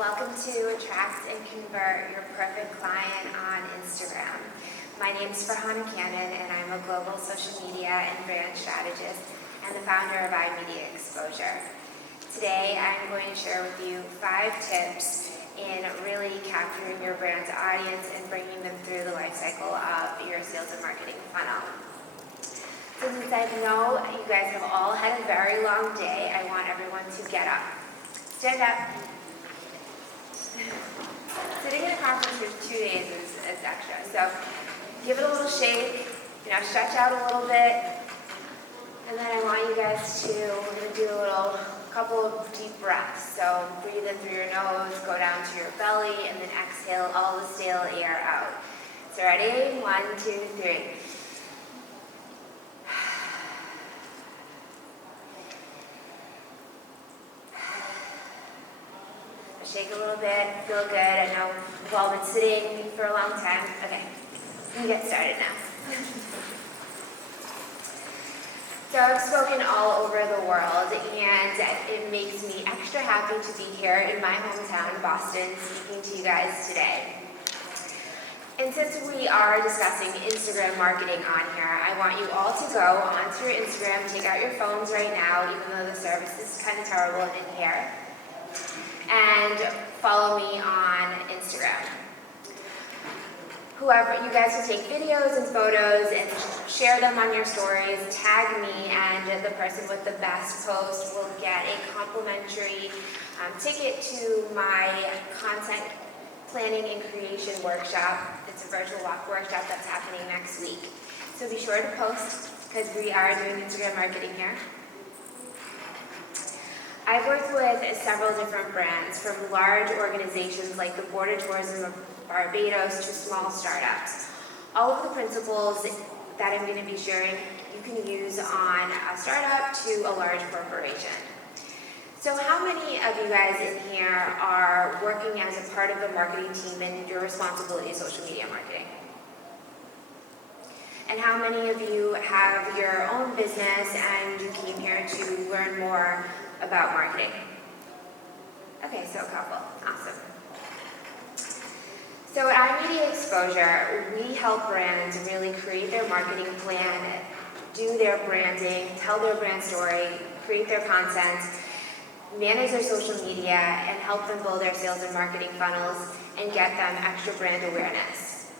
Welcome to Attract and Convert Your Perfect Client on Instagram. My name is Farhana and I'm a global social media and brand strategist and the founder of iMedia Exposure. Today, I'm going to share with you 5 tips in really capturing your brand's audience and bringing them through the life cycle of your sales and marketing funnel. So since I know you guys have all had a very long day, I want everyone to get up. Stand up. Sitting in a conference for 2 days is extra. So give it a little shake, stretch out a little bit. And then I want you guys we're going to do a couple of deep breaths. So breathe in through your nose, go down to your belly, and then exhale all the stale air out. So ready? 1, 2, 3. Shake a little bit, feel good. I know we've all been sitting for a long time. Okay, we can get started now. So I've spoken all over the world, and it makes me extra happy to be here in my hometown, Boston, speaking to you guys today. And since we are discussing Instagram marketing on here, I want you all to go onto your Instagram, take out your phones right now, even though the service is kind of terrible in here, and follow me on Instagram. You guys can take videos and photos and share them on your stories, tag me, and the person with the best post will get a complimentary ticket to my content planning and creation workshop. It's a virtual workshop that's happening next week. So be sure to post because we are doing Instagram marketing here. I've worked with several different brands, from large organizations like the Board of Tourism of Barbados to small startups. All of the principles that I'm going to be sharing you can use on a startup to a large corporation. So how many of you guys in here are working as a part of the marketing team and your responsibility is social media marketing? And how many of you have your own business and you came here to learn more about marketing? Okay, so a couple. Awesome. So at iMedia Exposure, we help brands really create their marketing plan, do their branding, tell their brand story, create their content, manage their social media, and help them build their sales and marketing funnels and get them extra brand awareness.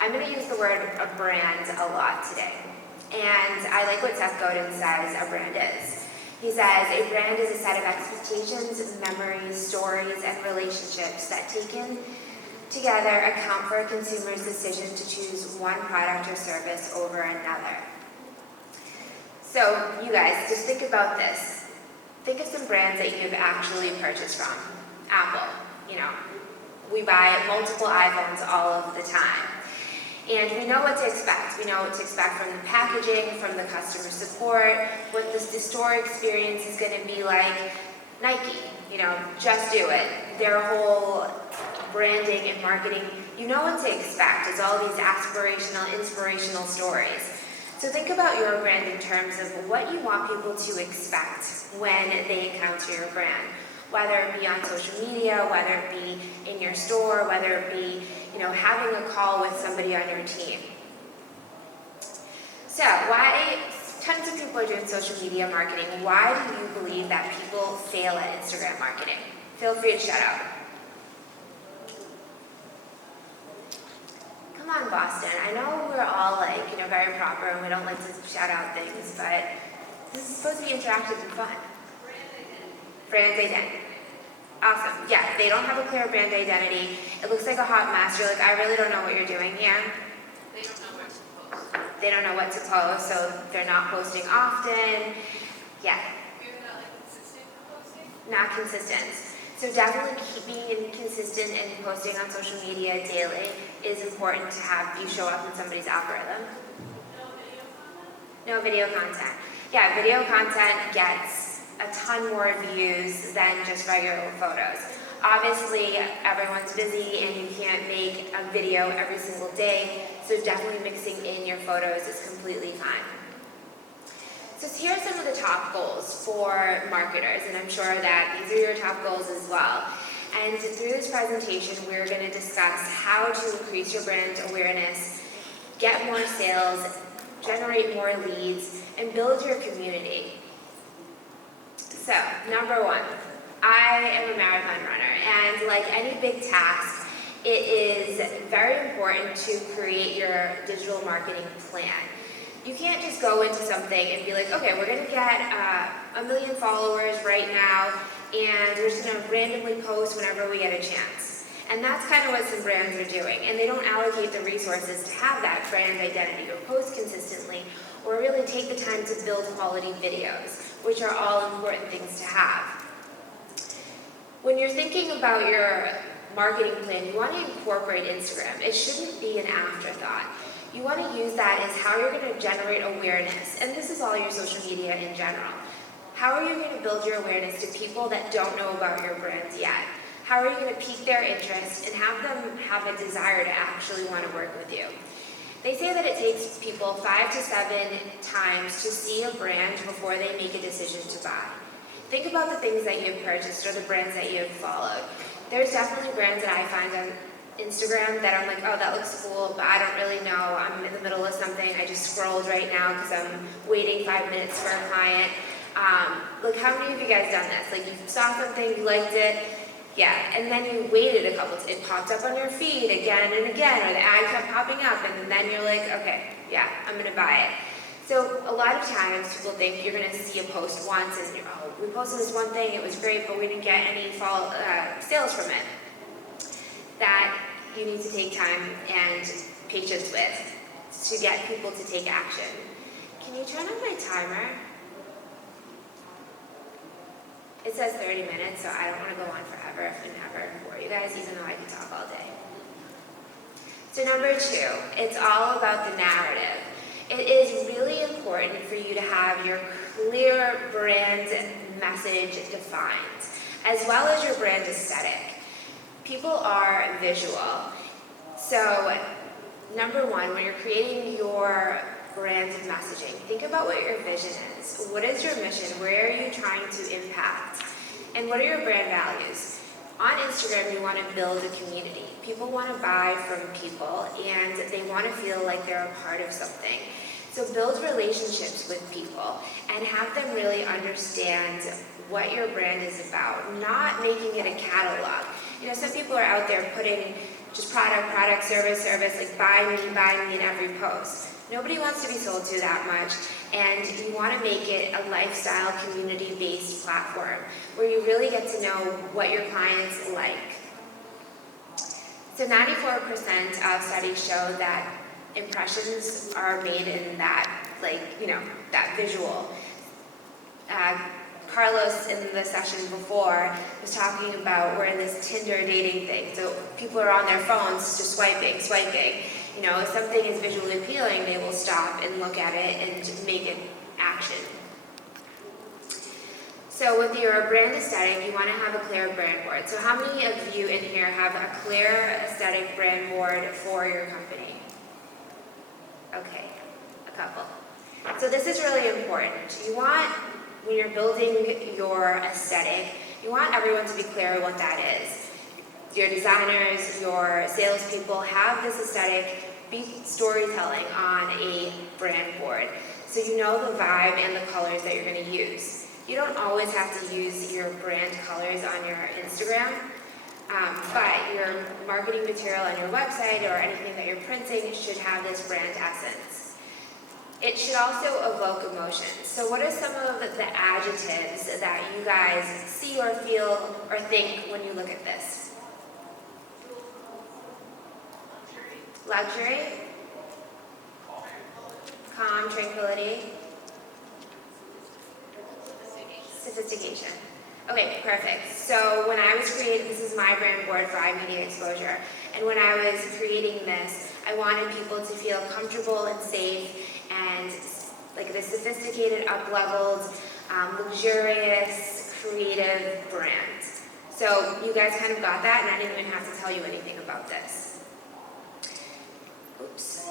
I'm going to use the word a brand a lot today. And I like what Seth Godin says a brand is. He says, a brand is a set of expectations, memories, stories, and relationships that taken together account for a consumer's decision to choose one product or service over another. So you guys, just think about this. Think of some brands that you've actually purchased from. Apple, we buy multiple iPhones all of the time. And we know what to expect. We know what to expect from the packaging, from the customer support, what the store experience is going to be like. Nike, just do it. Their whole branding and marketing, you know what to expect. It's all these aspirational, inspirational stories. So think about your brand in terms of what you want people to expect when they encounter your brand. Whether it be on social media, whether it be in your store, whether it be having a call with somebody on your team. So tons of people are doing social media marketing. Why do you believe that people fail at Instagram marketing? Feel free to shut up. Come on, Boston. I know we're all very proper and we don't like to shout out things, but this is supposed to be interactive and fun. Brand identity. Awesome. Yeah, they don't have a clear brand identity. It looks like a hot mess. You're like, I really don't know what you're doing here. They don't know what to post. They don't know what to post, so they're not posting often. Yeah. You're not consistent posting? Not consistent. So definitely being consistent and posting on social media daily is important to have you show up in somebody's algorithm. No video content? No video content. Yeah, video content gets a ton more views than just regular photos. Obviously, everyone's busy and you can't make a video every single day, so definitely mixing in your photos is completely fine. So here are some of the top goals for marketers, and I'm sure that these are your top goals as well. And through this presentation, we're going to discuss how to increase your brand awareness, get more sales, generate more leads, and build your community. So, number one, I am a marathon runner, and like any big task, it is very important to create your digital marketing plan. You can't just go into something and be like, okay, we're going to get 1 million followers right now, and we're just going to randomly post whenever we get a chance. And that's kind of what some brands are doing, and they don't allocate the resources to have that brand identity or post consistently, or really take the time to build quality videos, which are all important things to have. When you're thinking about your marketing plan, you want to incorporate Instagram. It shouldn't be an afterthought. You want to use that as how you're going to generate awareness, and this is all your social media in general. How are you going to build your awareness to people that don't know about your brands yet? How are you going to pique their interest and have them have a desire to actually want to work with you? They say that it takes people 5 to 7 times to see a brand before they make a decision to buy. Think about the things that you've purchased or the brands that you've followed. There's definitely brands that I find on Instagram that I'm like, oh, that looks cool, but I don't really know. I'm in the middle of something. I just scrolled right now because I'm waiting 5 minutes for a client. Like, how many of you guys done this? Like, you saw something, you liked it, yeah, and then you waited a couple, it popped up on your feed again and again, or the ad kept popping up, and then you're like, okay, yeah, I'm gonna buy it. So a lot of times people think you're gonna see a post once and you're, oh, we posted this one thing, it was great, but we didn't get any sales from it. That you need to take time and patience with to get people to take action. Can you turn on my timer? It says 30 minutes, so I don't want to go on forever and ever for you guys, even though I can talk all day. So number 2, it's all about the narrative. It is really important for you to have your clear brand message defined, as well as your brand aesthetic. People are visual. So number 1, when you're creating your brand messaging, think about what your vision is. What is your mission? Where are you trying to impact? And what are your brand values? On Instagram, you want to build a community. People want to buy from people, and they want to feel like they're a part of something. So build relationships with people and have them really understand what your brand is about, not making it a catalog. You know, some people are out there putting just product, service, like buy me in every post. Nobody wants to be sold to that much, and you want to make it a lifestyle, community-based platform where you really get to know what your clients like. So 94% of studies show that impressions are made in that, that visual. Carlos in the session before was talking about we're in this Tinder dating thing. So people are on their phones just swiping. You know, if something is visually appealing, they will stop and look at it and make an action. So with your brand aesthetic, you want to have a clear brand board. So how many of you in here have a clear aesthetic brand board for your company? Okay, a couple. So this is really important. You want, when you're building your aesthetic, you want everyone to be clear what that is. Your designers, your salespeople have this aesthetic, be storytelling on a brand board. So you know the vibe and the colors that you're going to use. You don't always have to use your brand colors on your Instagram, but your marketing material on your website or anything that you're printing should have this brand essence. It should also evoke emotions. So what are some of the adjectives that you guys see or feel or think when you look at this? Luxury, calm, tranquility, sophistication. Okay, perfect. So when I was creating, this is my brand board for iMedia exposure, and when I was creating this, I wanted people to feel comfortable and safe and like the sophisticated, up-leveled, luxurious, creative brand. So you guys kind of got that, and I didn't even have to tell you anything about this. Oops.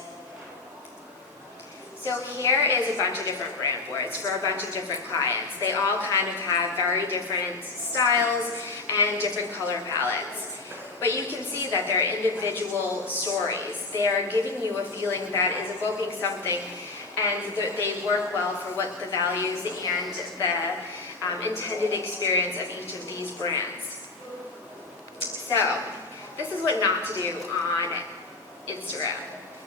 So here is a bunch of different brand boards for a bunch of different clients. They all kind of have very different styles and different color palettes. But you can see that they're individual stories. They're giving you a feeling that is evoking something, and they work well for what the values and the intended experience of each of these brands. So, this is what not to do on Instagram.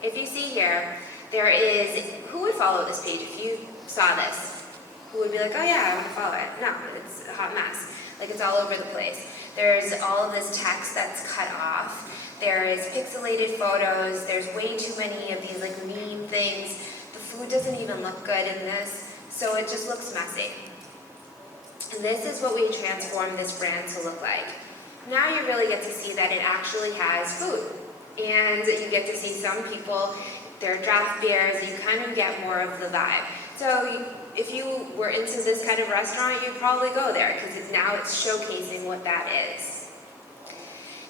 If you see here, there is, who would follow this page if you saw this? Who would be like, oh yeah, I want to follow it? No, it's a hot mess. Like, it's all over the place. There's all of this text that's cut off. There is pixelated photos. There's way too many of these like meme things. The food doesn't even look good in this, so it just looks messy. And this is what we transform this brand to look like. Now you really get to see that it actually has food. And you get to see some people, they're draft beers, you kind of get more of the vibe. So if you were into this kind of restaurant, you'd probably go there because now it's showcasing what that is.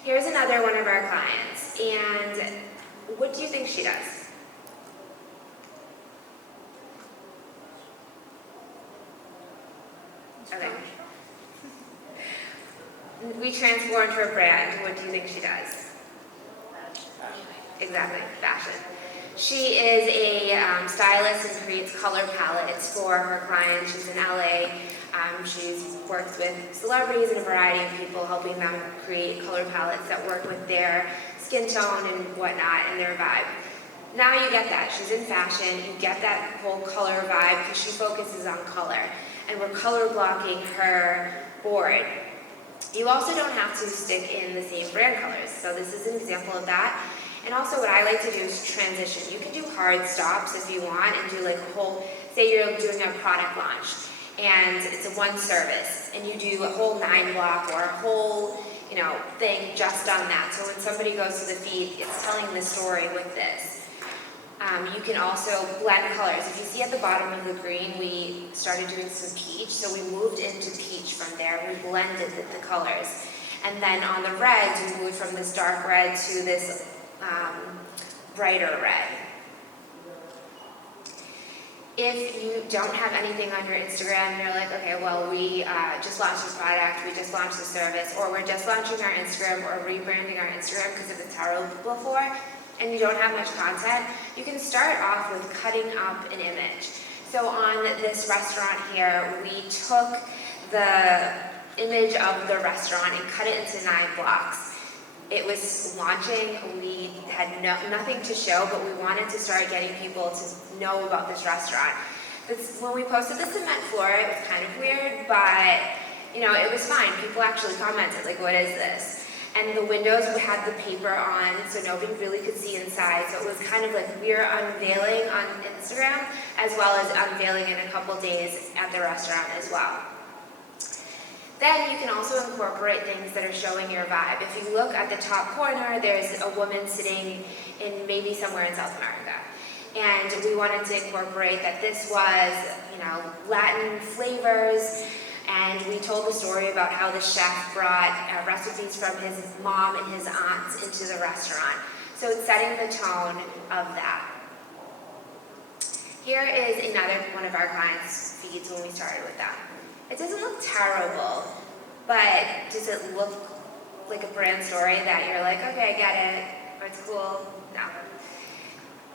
Here's another one of our clients, and what do you think she does? Okay. We transformed her brand. What do you think she does? Exactly, fashion. She is a stylist and creates color palettes for her clients. She's in LA. She's worked with celebrities and a variety of people, helping them create color palettes that work with their skin tone and whatnot and their vibe. Now you get that. She's in fashion. You get that whole color vibe because she focuses on color. And we're color blocking her board. You also don't have to stick in the same brand colors. So this is an example of that. And also what I like to do is transition. You can do hard stops if you want and do like a whole, say you're doing a product launch and it's a one service and you do a whole 9 block or a whole, thing just on that. So when somebody goes to the feed, it's telling the story with this. You can also blend colors. If you see at the bottom of the green, we started doing some peach, so we moved into peach from there. We blended the colors. And then on the reds, we moved from this dark red to this brighter red. If you don't have anything on your Instagram and you're like, okay, well, we just launched a product, we just launched a service, or we're just launching our Instagram or rebranding our Instagram because of the tarot before, and you don't have much content, you can start off with cutting up an image. So on this restaurant here, we took the image of the restaurant and cut it into 9 blocks. It was launching, we had nothing to show, but we wanted to start getting people to know about this restaurant. When we posted the cement floor, it was kind of weird, but it was fine. People actually commented, like, what is this? And the windows had the paper on, so nobody really could see inside. So it was kind of like we're unveiling on Instagram, as well as unveiling in a couple days at the restaurant as well. Then you can also incorporate things that are showing your vibe. If you look at the top corner, there's a woman sitting in maybe somewhere in South America. And we wanted to incorporate that this was, Latin flavors. And we told the story about how the chef brought recipes from his mom and his aunts into the restaurant. So it's setting the tone of that. Here is another one of our clients' feeds when we started with them. It doesn't look terrible, but does it look like a brand story that you're like, okay, I get it, or it's cool? No.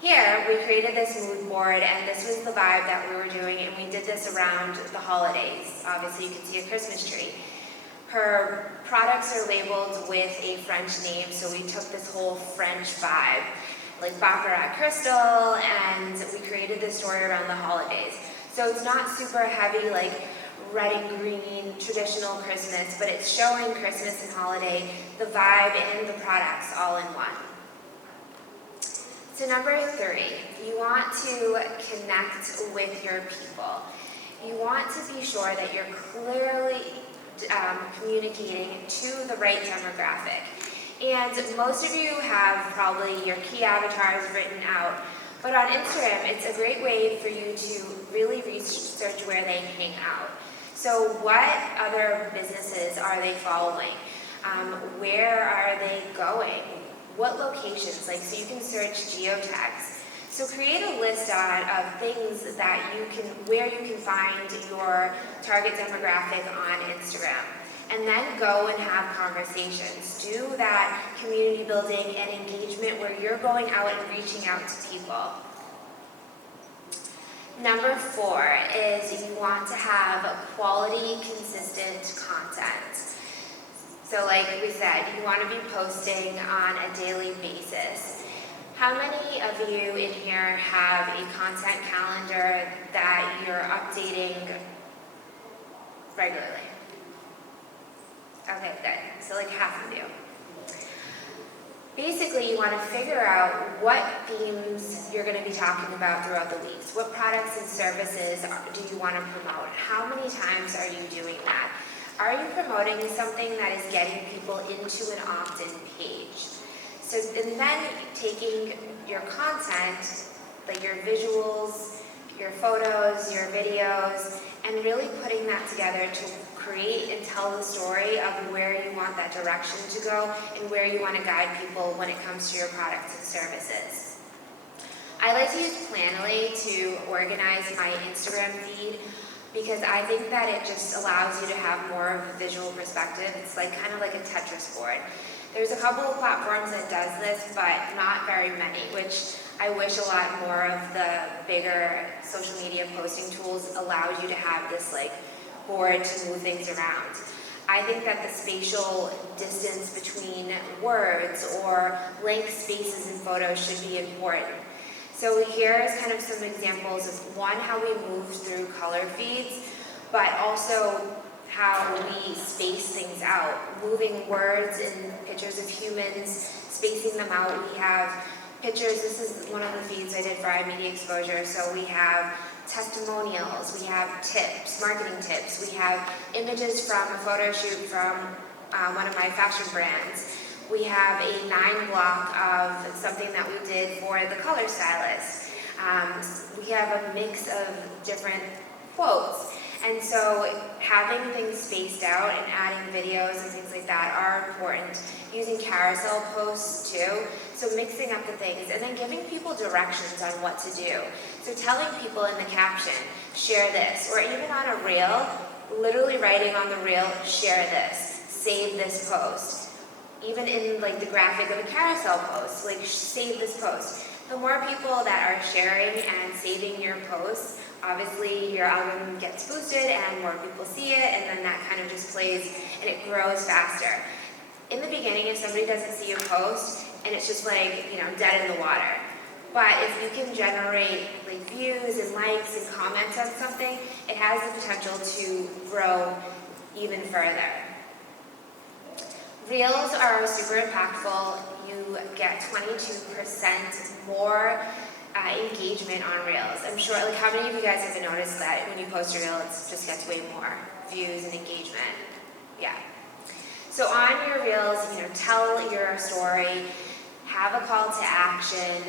Here, we created this mood board, and this was the vibe that we were doing, and we did this around the holidays. Obviously, you can see a Christmas tree. Her products are labeled with a French name, so we took this whole French vibe, like Baccarat Crystal, and we created this story around the holidays. So it's not super heavy, like red and green, traditional Christmas, but it's showing Christmas and holiday, the vibe and the products all in one. So number 3, you want to connect with your people. You want to be sure that you're clearly communicating to the right demographic. And most of you have probably your key avatars written out, but on Instagram, it's a great way for you to really research where they hang out. So what other businesses are they following? Where are they going? What locations? So you can search geotags. So create a list of things that where you can find your target demographic on Instagram. and then go and have conversations. Do that community building and engagement where you're going out and reaching out to people. Number 4 is you want to have quality, consistent content. So like we said, you want to be posting on a daily basis. How many of you in here have a content calendar that you're updating regularly? Okay, good. So like half of you. Basically, you want to figure out what themes you're going to be talking about throughout the weeks. What products and services do you want to promote? How many times are you doing that? Are you promoting something that is getting people into an opt-in page? So, and then taking your content, like your visuals, your photos, your videos, and really putting that together to create and tell the story of where you want that direction to go and where you want to guide people when it comes to your products and services. I like to use Planoly to organize my Instagram feed because I think that it just allows you to have more of a visual perspective. It's like kind of like a Tetris board. There's a couple of platforms that does this, but not very many, which I wish a lot more of the bigger social media posting tools allowed you to have this like board to move things around. I think that the spatial distance between words or blank spaces in photos should be important. So here is kind of some examples of one, how we move through color feeds, but also how we space things out, moving words and pictures of humans, spacing them out. We have pictures, this is one of the feeds I did for iMedia exposure, so we have testimonials, we have tips, marketing tips, we have images from a photo shoot from one of my fashion brands. We have a 9 block of something that we did for the color stylist. We have a mix of different quotes. And so having things spaced out and adding videos and things like that are important. Using carousel posts too. So mixing up the things and then giving people directions on what to do. So telling people in the caption, share this, or even on a reel, literally writing on the reel, share this, save this post. Even in like the graphic of a carousel post, like save this post. The more people that are sharing and saving your posts, obviously your algorithm gets boosted and more people see it, and then that kind of just plays and it grows faster. In the beginning, if somebody doesn't see your post and it's just like, dead in the water. But if you can generate like views and likes and comments on something, it has the potential to grow even further. Reels are super impactful. You get 22% more engagement on Reels. I'm sure, like how many of you guys have noticed that when you post a Reel, it just gets way more views and engagement? Yeah. So on your Reels, tell your story, have a call to action,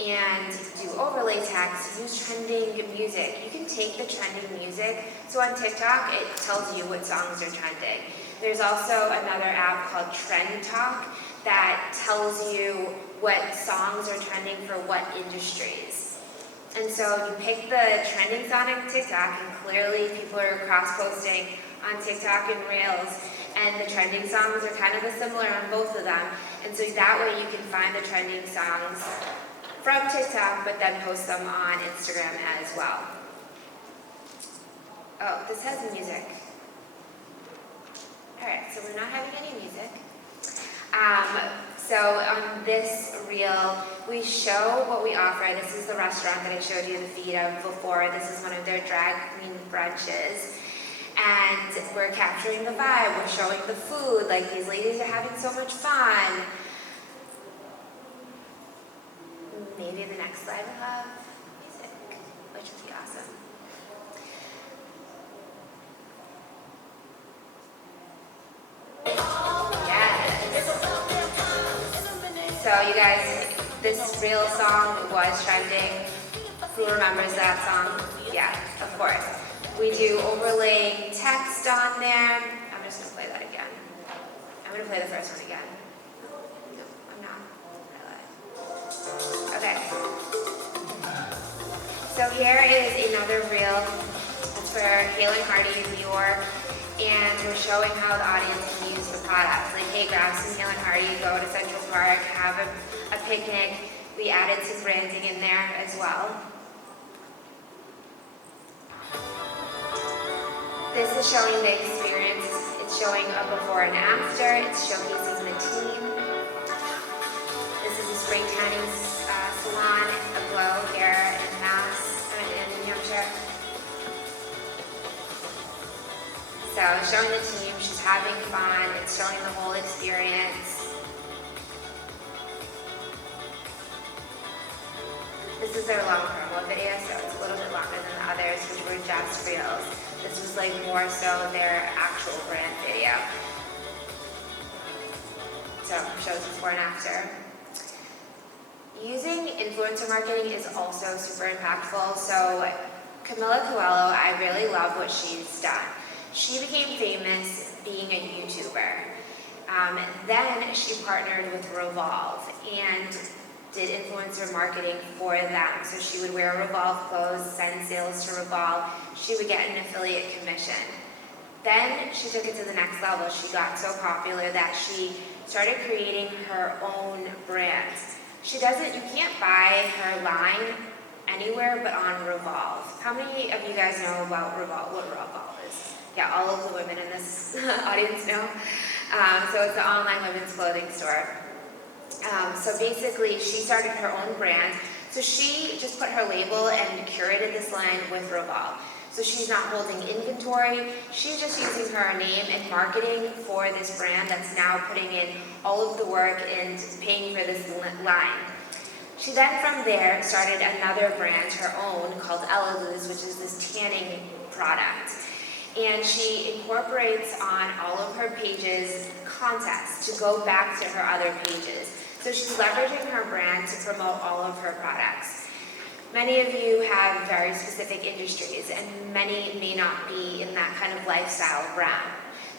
and do overlay text, use trending music. You can take the trending music. So on TikTok, it tells you what songs are trending. There's also another app called Trend Talk that tells you what songs are trending for what industries. And so you pick the trending song on TikTok, and clearly people are cross-posting on TikTok and Reels, and the trending songs are kind of similar on both of them. And so that way you can find the trending songs from TikTok, but then post them on Instagram as well. Oh, this has music. Alright, so we're not having any music. So on this reel, we show what we offer. This is the restaurant that I showed you the feed of before. This is one of their drag queen brunches. And we're capturing the vibe. We're showing the food. Like, these ladies are having so much fun. Maybe the next slide will have music, which would be awesome. So you guys, this real song was trending. Who remembers that song? Yeah, of course. We do overlay text on there. I'm just going to play that again. I'm going to play the first one again. No, I'm not. Okay. So here is another reel. It's for Hale and Hardy in New York. and we're showing how the audience can use the products. Like, hey, grab some Hale and Hearty, go to Central Park, have a picnic. We added some branding in there as well. This is showing the experience. It's showing a before and after. It's showcasing the team. This is a spring tanning salon, aglow here in Mass, in New Hampshire. So it's showing the team, she's having fun, it's showing the whole experience. This is their long promo video, so it's a little bit longer than the others, which were just reels. This was like more so their actual brand video. So it shows before and after. Using influencer marketing is also super impactful. So Camilla Coelho, I really love what she's done. She became famous being a YouTuber. Then she partnered with Revolve and did influencer marketing for them. So she would wear Revolve clothes, send sales to Revolve. She would get an affiliate commission. Then she took it to the next level. She got so popular that she started creating her own brand. You can't buy her line anywhere but on Revolve. How many of you guys know about Revolve, what Revolve is? Yeah, all of the women in this audience know. So it's an online women's clothing store. So basically, she started her own brand. So she just put her label and curated this line with Revolve. So she's not holding inventory. She's just using her name and marketing for this brand that's now putting in all of the work and paying for this line. She then from there started another brand, her own, called Elaluz, which is this tanning product. And she incorporates on all of her pages contests to go back to her other pages. So she's leveraging her brand to promote all of her products. Many of you have very specific industries, and many may not be in that kind of lifestyle realm.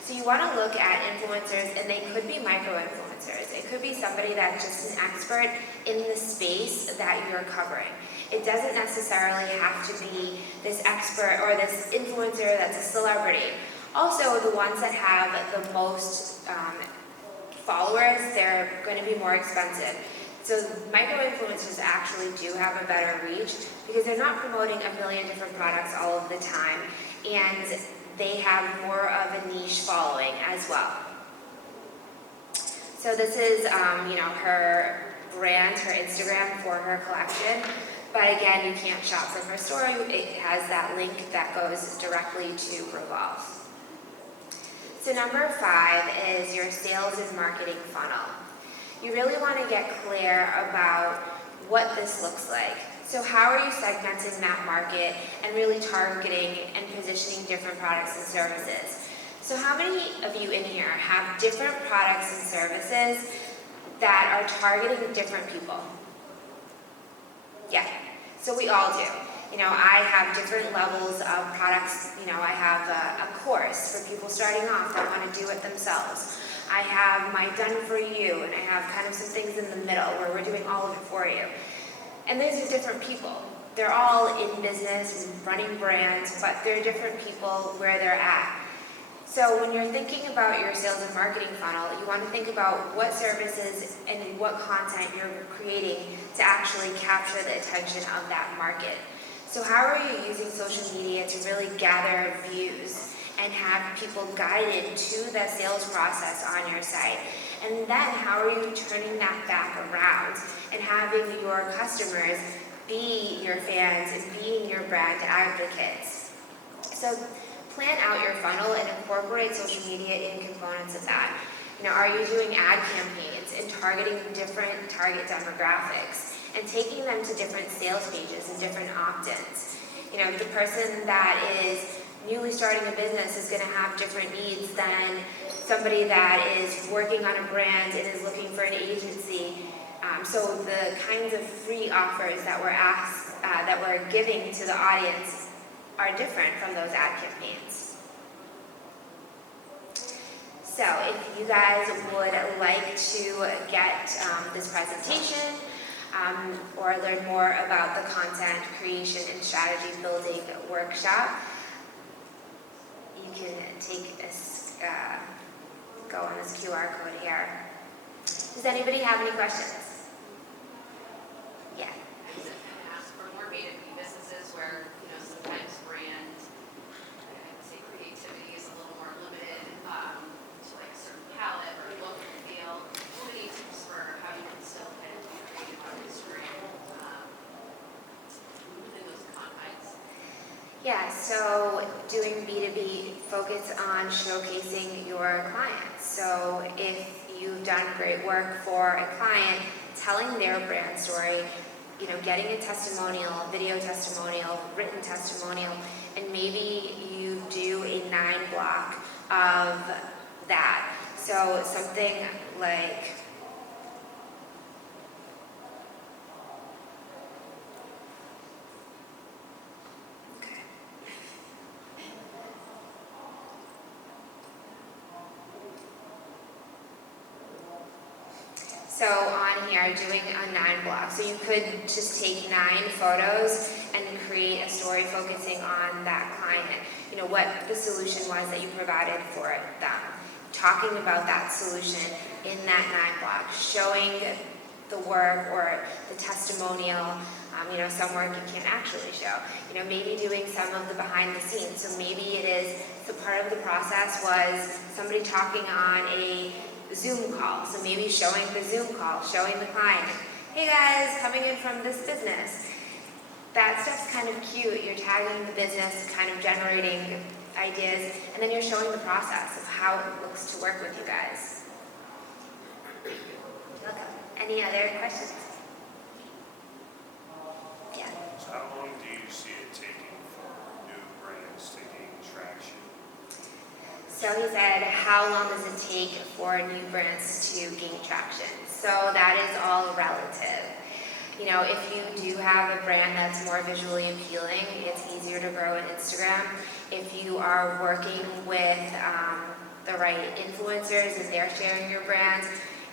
So you want to look at influencers, and they could be micro-influencers. It could be somebody that's just an expert in the space that you're covering. It doesn't necessarily have to be this expert or this influencer that's a celebrity. Also, the ones that have the most followers, they're going to be more expensive. So micro-influencers actually do have a better reach because they're not promoting a million different products all of the time, and they have more of a niche following as well. So this is, her brand, her Instagram for her collection. But again, you can't shop from her store. It has that link that goes directly to Revolve. So number 5 is your sales and marketing funnel. You really want to get clear about what this looks like. So how are you segmenting that market and really targeting and positioning different products and services? So how many of you in here have different products and services that are targeting different people? Yeah, so we all do. I have different levels of products. I have a course for people starting off that want to do it themselves. I have my done for you, and I have kind of some things in the middle where we're doing all of it for you. And these are different people. They're all in business and running brands, but they're different people where they're at. So when you're thinking about your sales and marketing funnel, you want to think about what services and what content you're creating to actually capture the attention of that market. So how are you using social media to really gather views and have people guided to the sales process on your site? And then how are you turning that back around and having your customers be your fans and being your brand advocates? So plan out your funnel and incorporate social media in components of that. Are you doing ad campaigns and targeting different target demographics and taking them to different sales pages and different opt-ins? The person that is newly starting a business is going to have different needs than somebody that is working on a brand and is looking for an agency. So the kinds of free offers that we're giving to the audience are different from those ad campaigns. So if you guys would like to get this presentation or learn more about the content creation and strategy building workshop, you can take this, go on this QR code here. Does anybody have any questions? Yeah. I was gonna ask for more B2B businesses where, sometimes brand, I would say creativity is a little more limited, to like a certain palette or look and feel. What do you tips for how you can still kind of be creative on Instagram, within those confines? Yeah, so doing B2B, focus on showcasing your clients. So if you've done great work for a client, telling their brand story, getting a testimonial, video testimonial, written testimonial, and maybe you do a 9-block of that. So something like, so on here, doing a 9-block. So you could just take 9 photos and create a story focusing on that client. What the solution was that you provided for them. Talking about that solution in that 9-block. Showing the work or the testimonial. Some work you can't actually show. Maybe doing some of the behind the scenes. So maybe it is, the part of the process was somebody talking on a Zoom call. So maybe showing the Zoom call, showing the client, hey guys, coming in from this business. That stuff's kind of cute. You're tagging the business, kind of generating ideas, and then you're showing the process of how it looks to work with you guys. Welcome. Any other questions? Yeah. So how long do you see it taking for new brands to gain traction? So he said, how long does it take for new brands to gain traction? So that is all relative. If you do have a brand that's more visually appealing, it's easier to grow on Instagram. If you are working with the right influencers and they're sharing your brand,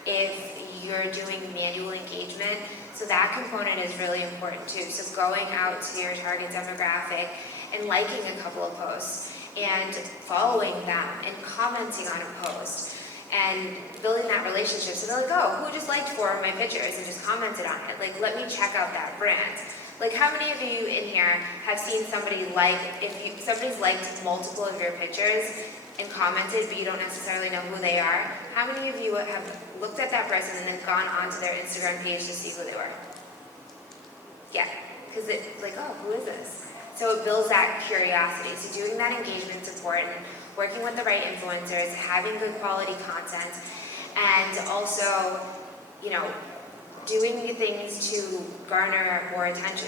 if you're doing manual engagement, so that component is really important too. So going out to your target demographic and liking a couple of posts and following them and commenting on a post and building that relationship. So they're like, oh, who just liked 4 of my pictures and just commented on it? Like, let me check out that brand. Like, how many of you in here have seen somebody somebody's liked multiple of your pictures and commented, but you don't necessarily know who they are? How many of you have looked at that person and then gone onto their Instagram page to see who they were? Yeah, because it's like, oh, who is this? So it builds that curiosity. So doing that engagement is important, working with the right influencers, having good quality content, and also, doing things to garner more attention.